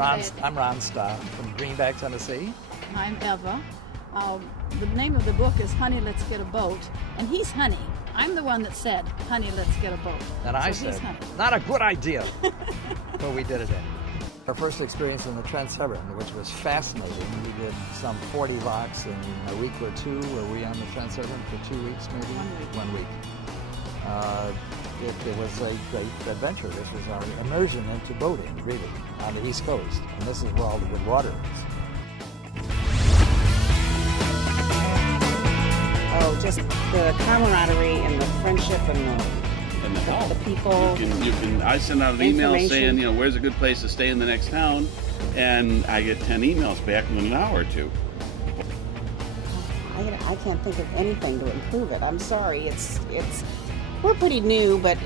I'm Ron Stock from Greenback, Tennessee. I'm Eva. The name of the book is Honey, Let's Get a Boat, and he's Honey. I'm the one that said, Honey, let's get a boat. And I said, not a good idea, but we did it anyway. Our first experience in the Trent Severn, which was fascinating. We did some 40 locks in a week or two. Were we on the Trent Severn for 2 weeks, maybe? 1 week. 1 week. It was a great adventure. This was our immersion into boating, really, on the East Coast. And this is where all the good water is. Oh, just the camaraderie and the friendship and the people. I send out an email saying, where's a good place to stay in the next town, and I get 10 emails back in an hour or two. I can't think of anything to improve it. I'm sorry. We're pretty new, but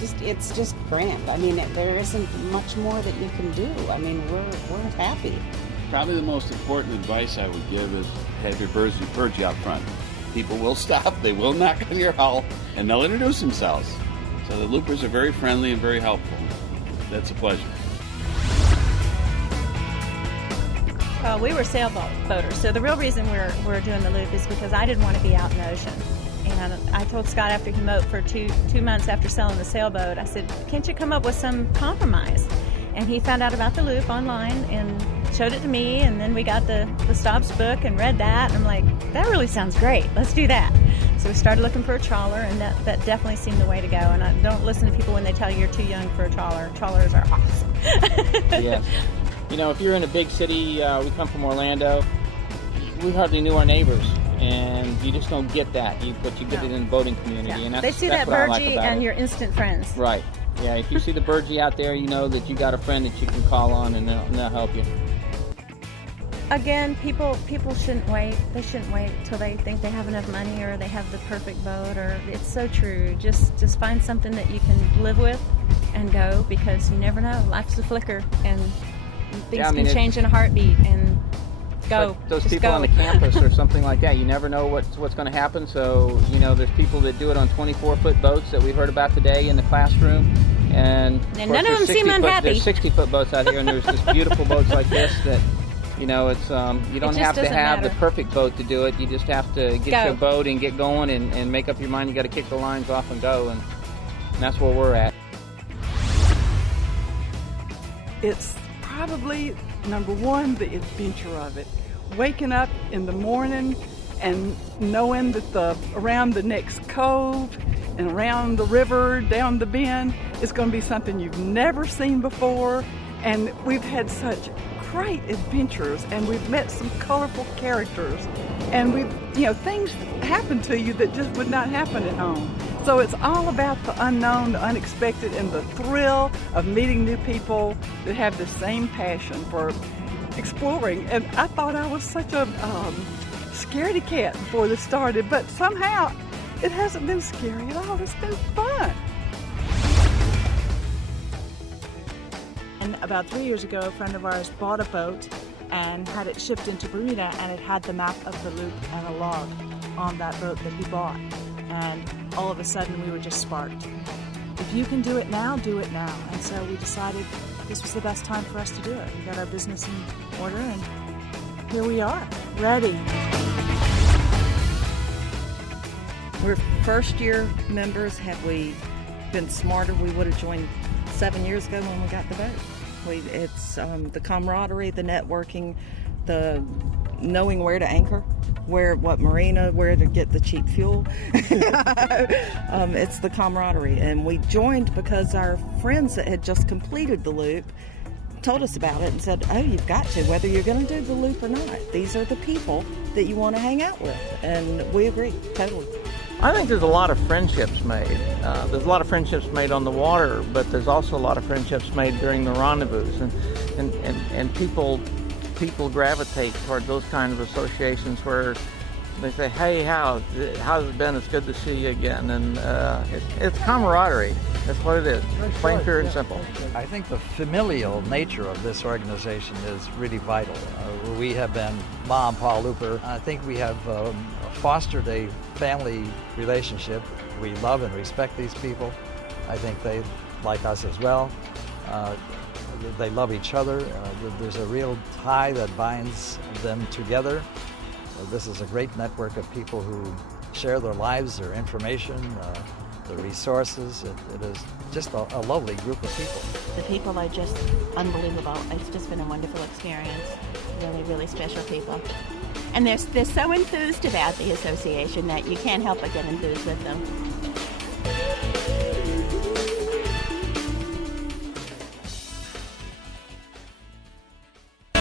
it's just grand. I mean, there isn't much more that you can do. I mean, we're happy. Probably the most important advice I would give is have your birds out front. People will stop, they will knock on your hull, and they'll introduce themselves. So the loopers are very friendly and very helpful. That's a pleasure. Well, we were sailboaters, so the real reason we're doing the loop is because I didn't want to be out in the ocean. And I told Scott after he moped for two months after selling the sailboat, I said, can't you come up with some compromise? And he found out about the loop online and showed it to me, and then we got the stops book and read that, and I'm like, that really sounds great, let's do that. So we started looking for a trawler, and that definitely seemed the way to go. And I don't listen to people when they tell you you're too young for a trawler. Trawlers are awesome. Yes. If you're in a big city, we come from Orlando, we hardly knew our neighbors, and you just don't get that. But you get it in the boating community, and they see that burgee and you're instant friends. Right. Yeah, if you see the burgee out there, you know that you got a friend that you can call on, and they'll help you. Again, people shouldn't wait. They shouldn't wait till they think they have enough money or they have the perfect boat. Or it's so true. Just find something that you can live with and go, because you never know. Life's a flicker, and things can change in a heartbeat. And go. Like those people on the campus or something like that. You never know what's going to happen. So there's people that do it on 24-foot boats that we heard about today in the classroom. And none of them seem unhappy. There's 60-foot boats out here, and there's just beautiful boats like this that. It's you don't have to have the perfect boat to do it. You just have to get your boat and get going and make up your mind. You got to kick the lines off and go, and that's where we're at. It's probably number one, the adventure of it. Waking up in the morning and knowing that around the next cove and around the river, down the bend, is going to be something you've never seen before. And we've had such great adventures, and we've met some colorful characters, and things happen to you that just would not happen at home. So it's all about the unknown, the unexpected, and the thrill of meeting new people that have the same passion for exploring. And I thought I was such a scaredy cat before this started, but somehow it hasn't been scary at all. It's been fun. And about 3 years ago, a friend of ours bought a boat and had it shipped into Bermuda, and it had the map of the loop and a log on that boat that he bought. And all of a sudden, we were just sparked. If you can do it now, do it now. And so we decided this was the best time for us to do it. We got our business in order, and here we are, ready. We're first-year members. Had we been smarter, we would have joined 7 years ago when we got the boat. It's the camaraderie, the networking, the knowing where to anchor, what marina, where to get the cheap fuel. It's the camaraderie. And we joined because our friends that had just completed the loop told us about it and said, oh, you've got to, whether you're going to do the loop or not. These are the people that you want to hang out with. And we agree, totally. I think there's a lot of friendships made. There's a lot of friendships made on the water, but there's also a lot of friendships made during the rendezvous, and people gravitate toward those kinds of associations where they say, hey, how's it been? It's good to see you again. And it's camaraderie. That's what it is. Plain, pure, and simple. I think the familial nature of this organization is really vital. We have been Ma and Pa Looper. I think we have fostered a family relationship. We love and respect these people. I think they like us as well. They love each other. There's a real tie that binds them together. This is a great network of people who share their lives, their information, the resources. It is just a lovely group of people. The people are just unbelievable. It's just been a wonderful experience. Really, really special people. And they're so enthused about the association that you can't help but get enthused with them.